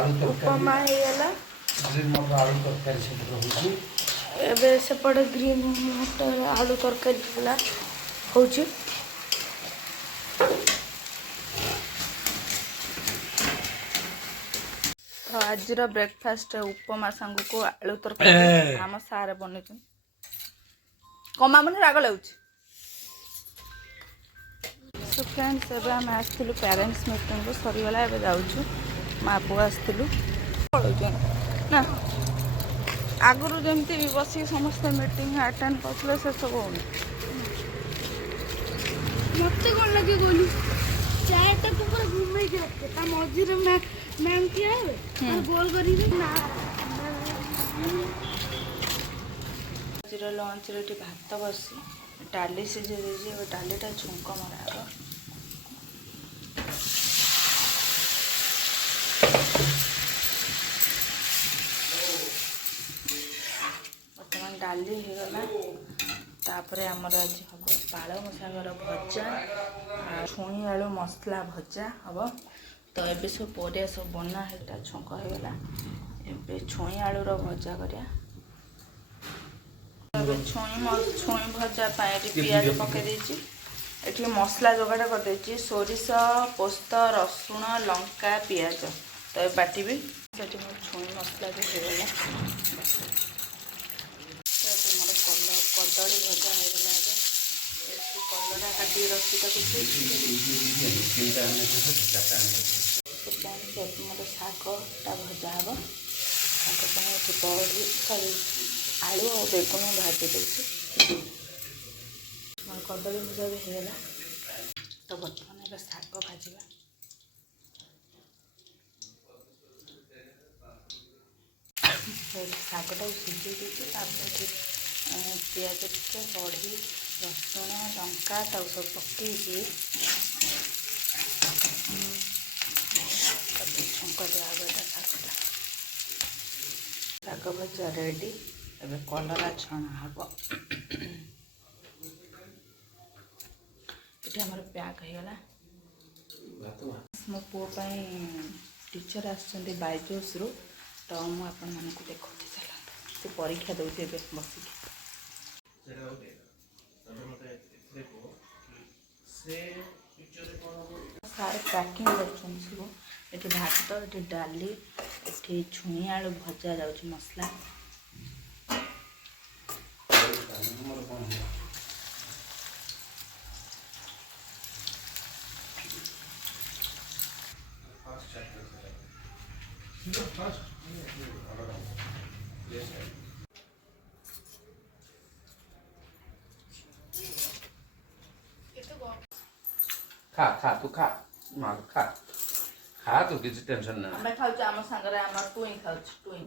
उपमा ହେଇଗଲା। ଗ୍ରୀନ୍ ମଟର ଆଳୁ ତରକାରୀ ସେପଟେ ରହୁଛି। ଏବେ ସେପଟେ ଗ୍ରୀନ୍ ମଟର ଆଳୁ ତରକାରୀ ହେଲା ହେଉଛି। ତ ଆଜିର ବ୍ରେକଫାଷ୍ଟ ଉପମା ସାଙ୍ଗକୁ ଆଳୁ ତରକାରୀ ଆମ ସାର୍ ବନେଇଛନ୍ତି। କମାମୁନି ରାଗ ଲାଗୁଛି। ସୋ ଫ୍ରେଣ୍ଡସ୍ ଏବେ ଆମେ ଆସିଥିଲୁ ପ୍ୟାରେଣ୍ଟସ୍ ମିଟିଂକୁ ସରିଗଲା। ଏବେ ଯାଉଛୁ ମା ପୁଅ ଆସିଥିଲୁ ପଳାଉଛନ୍ତି ନା ଆଗରୁ ଯେମିତି ବସିକି ସମସ୍ତେ ମିଟିଂ ଆଟେଣ୍ଡ କରୁଥିଲେ ସେସବୁ ହେଉନି। ମତେ କ'ଣ ଲାଗେ କହିଲୁ ଚାରିଟାକୁ ପୁରା ଘୁମେଇକି ରଖେ ତା ମଝିରେ ମ୍ୟାମ୍ ଠିଆ ହେବେ ଗୋଲ କରିବେ ନା। ଆଜିର ଲଞ୍ଚରେ ଏଠି ଭାତ ବସି ଡାଲି ସିଝେଇ ଦେଇଛି। ଏବେ ଡାଲିଟା ଛୁଙ୍କ ମରା ହେବ। ବର୍ତ୍ତମାନ ଡାଲି ହେଇଗଲା। ତାପରେ ଆମର ଆଜି ହେବ ପାଳଙ୍ଗ ଶାଗର ଭଜା ଆଉ ଛୁଇଁ ଆଳୁ ମସଲା ଭଜା ହେବ। ତ ଏବେ ସବୁ ପରିବା ସବୁ ବନା ହେଇଟା ଛୁଙ୍କ ହେଇଗଲା। ଏବେ ଛୁଇଁ ଆଳୁର ଭଜା କରିବା। ଏବେ ଛୁଇଁ ଭଜା ପାଇଁ ଏଠି ପିଆଜ ପକାଇ ଦେଇଛି। ଏଠି ମସଲା ଯୋଗାଡ଼ କରିଦେଇଛି ସୋରିଷ ପୋସ୍ତ ରସୁଣ ଲଙ୍କା ପିଆଜ। ତ ଏବେ ବାଟିବି। ସେଠି ମୋର ଛୁଇଁ ମସଲା ବି ହେଇଗଲା। ତ ମୋର କଦଳୀ ଭଜା ହେଇଗଲା। ଏବେ ଏଠି କଲରା କାଟିକି ରଖି ତାକୁ ମୋର ଶାଗଟା ଭଜା ହେବ। ଶାଗ ପାଇଁ ଏଠି ଆଳୁ ଆଉ ବେଗୁନ ଭାଜି ଦେଇଛି। ମୋର କଦଳୀ ଭଜା ବି ହେଇଗଲା। ତ ବର୍ତ୍ତମାନ ଏବେ ଶାଗ ଭାଜିବା। ଶାଗଟାକୁ ସିଝେଇ ଦେଇଛି। ତାପରେ ଏଠି ପିଆଜ ଟିକେ ବଢ଼ି ରସୁଣ ଲଙ୍କା ତାକୁ ସବୁ ପକେଇକି ତାକୁ ଛୁଙ୍କ ଦିଆହେବ। ଏଟା ଶାଗ ଭଜା ରେଡ଼ି। ଏବେ କଲରା ଛଣା ହେବ। ଏଠି ଆମର ପ୍ୟାକ୍ ହେଇଗଲା। ମୋ ପୁଅ ପାଇଁ ଟିଚର୍ ଆସିଛନ୍ତି ବାଇଜୁସରୁ। ତ ମୁଁ ଆପଣମାନଙ୍କୁ ଦେଖାଉଛି ଚାଲନ୍ତୁ। ସେ ପରୀକ୍ଷା ଦେଉଛି ଏବେ ବସିକି। ସାର୍ ପ୍ୟାକିଂ କରୁଛନ୍ତି ସବୁ। ଏଠି ଭାତ ଏଠି ଡାଲି ଏଠି ଛୁଇଁ ଆଳୁ ଭଜା ଯାଉଛି ମସଲା। ଖା ତୁ ଖା ମା ଖା ତୁ କିଛି ଟେନସନ୍ ନାହିଁ। ଆମେ ଖାଉଛୁ ଆମ ସାଙ୍ଗରେ ଆମର ଟୁଇଁ ଖାଉଛି ଟୁଇଁ।